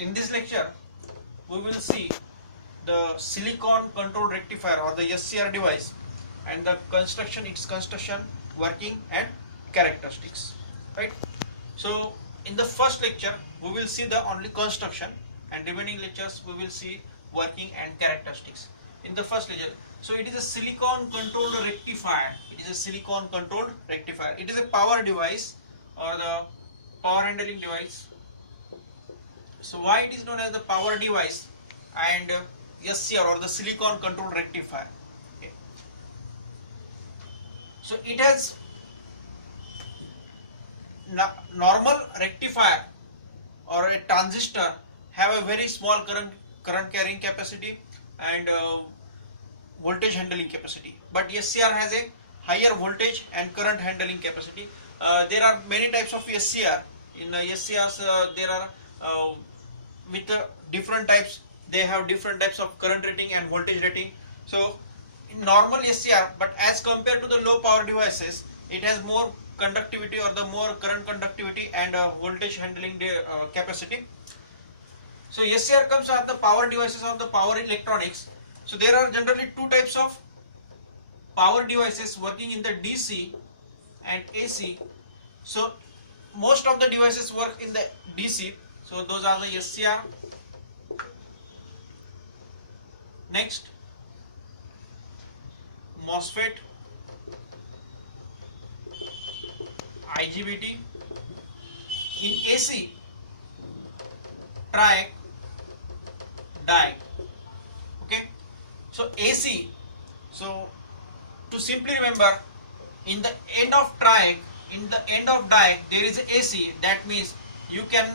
in this lecture, we will see the silicon control rectifier or the SCR device and the construction, its construction, working and characteristics. Right. So in the first lecture, we will see the only construction, and remaining lectures we will see working and characteristics. In the first lecture, so it is a silicon controlled rectifier. It is a silicon controlled rectifier. It is a power device or the power handling device. So why it is known as the power device and SCR or the silicon control rectifier? Okay. So it has normal rectifier or a transistor have a very small current carrying capacity and voltage handling capacity, but SCR has a higher voltage and current handling capacity. There are many types of SCR. In SCRs there are with different types, they have different types of current rating and voltage rating. So in normal SCR, but as compared to the low power devices, it has more conductivity or the more current conductivity and voltage handling capacity. So SCR comes at the power devices of the power electronics. So there are generally two types of power devices working in the DC and AC. So most of the devices work in the DC. So those are the SCR. Next, MOSFET, IGBT. In AC, triac, diac. Okay. So AC. So to simply remember, in the end of triac, in the end of diac, there is AC. That means you can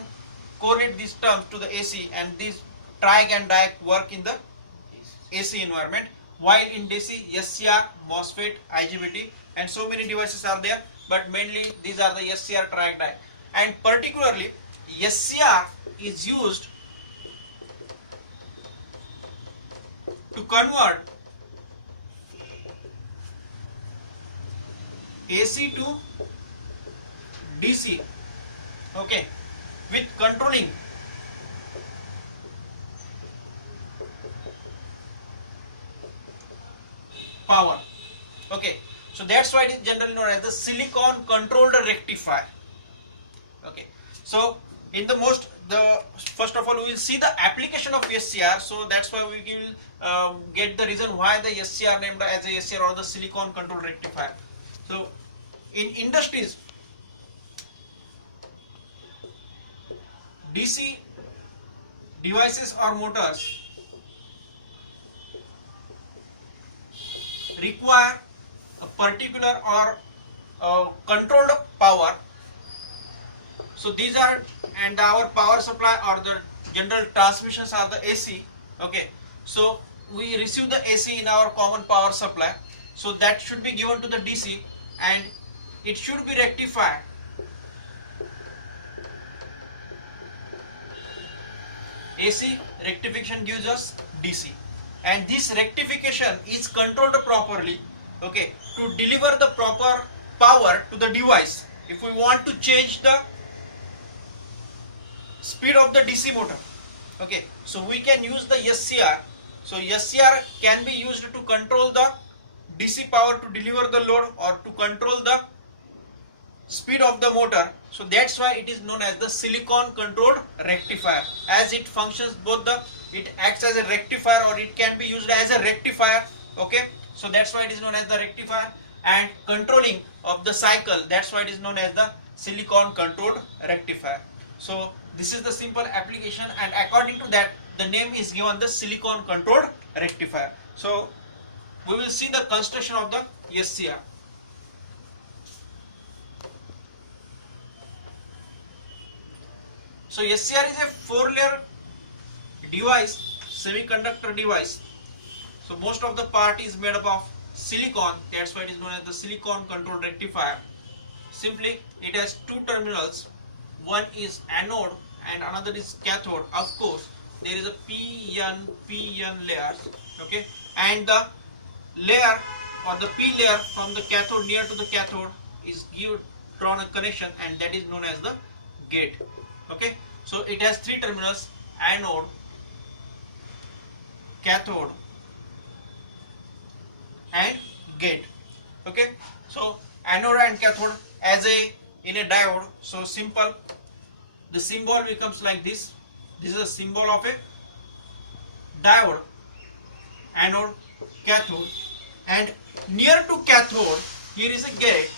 correlate these terms to the AC, and these triac and diac work in the AC environment, while in DC, SCR, MOSFET, IGBT and so many devices are there, but mainly these are the SCR, triac, diac, and particularly SCR is used to convert AC to DC, okay, with controlling power. Okay, so that's why it is generally known as the silicon controlled rectifier. Okay, so in the first of all we will see the application of SCR. So that's why we will get the reason why the SCR named as a SCR or the silicon controlled rectifier. So in industries, DC devices or motors require a particular or controlled power. So these are, and our power supply or the general transmissions are the AC. Okay, so we receive the AC in our common power supply, so that should be given to the DC and it should be rectified. AC rectification gives us DC, and this rectification is controlled properly, okay, to deliver the proper power to the device. If we want to change the speed of the DC motor, okay, so we can use the SCR. So SCR can be used to control the DC power to deliver the load or to control the speed of the motor. So that's why it is known as the silicon controlled rectifier, as it functions it acts as a rectifier or it can be used as a rectifier. Okay, so that's why it is known as the rectifier, and controlling of the cycle, that's why it is known as the silicon controlled rectifier. So this is the simple application, and according to that the name is given the silicon controlled rectifier. So we will see the construction of the SCR. So SCR is a 4-layer device, semiconductor device. So most of the part is made up of silicon, that's why it is known as the silicon controlled rectifier. Simply it has two terminals, one is anode and another is cathode. Of course there is a p-n layers, okay, and the layer or the p layer from the cathode near to the cathode is drawn a connection, and that is known as the gate. Okay, so it has three terminals, anode, cathode and gate. Okay, so anode and cathode as a in a diode, so simple, the symbol becomes like this. This is a symbol of a diode, anode, cathode, and near to cathode here is a gate.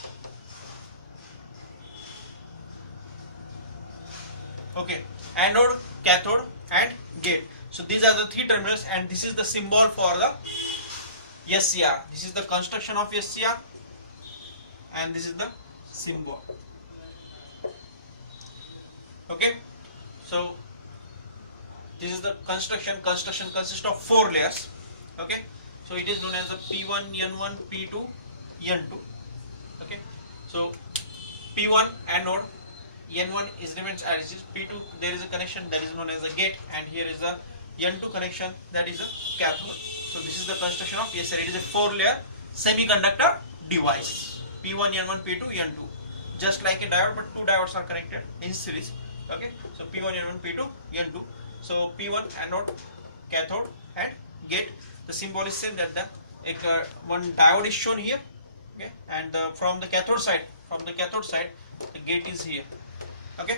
Okay, anode, cathode and gate. So these are the three terminals, and this is the symbol for the SCR. This is the construction of SCR, and this is the symbol. Okay, so this is the construction. Construction consists of 4 layers. Okay, so it is known as the P1, N1, P2, N2. Okay, so P1 anode, N1 is remains as it is, P2 there is a connection that is known as a gate, and here is the N2 connection, that is a cathode. So this is the construction of SCR. It is a 4-layer semiconductor device. P1, N1, P2, N2. Just like a diode, but 2 diodes are connected in series. Okay, so P1, N1, P2, N2. So P1 anode, cathode and gate. The symbol is same, that the one diode is shown here. Okay, and from the cathode side, the gate is here. Okay.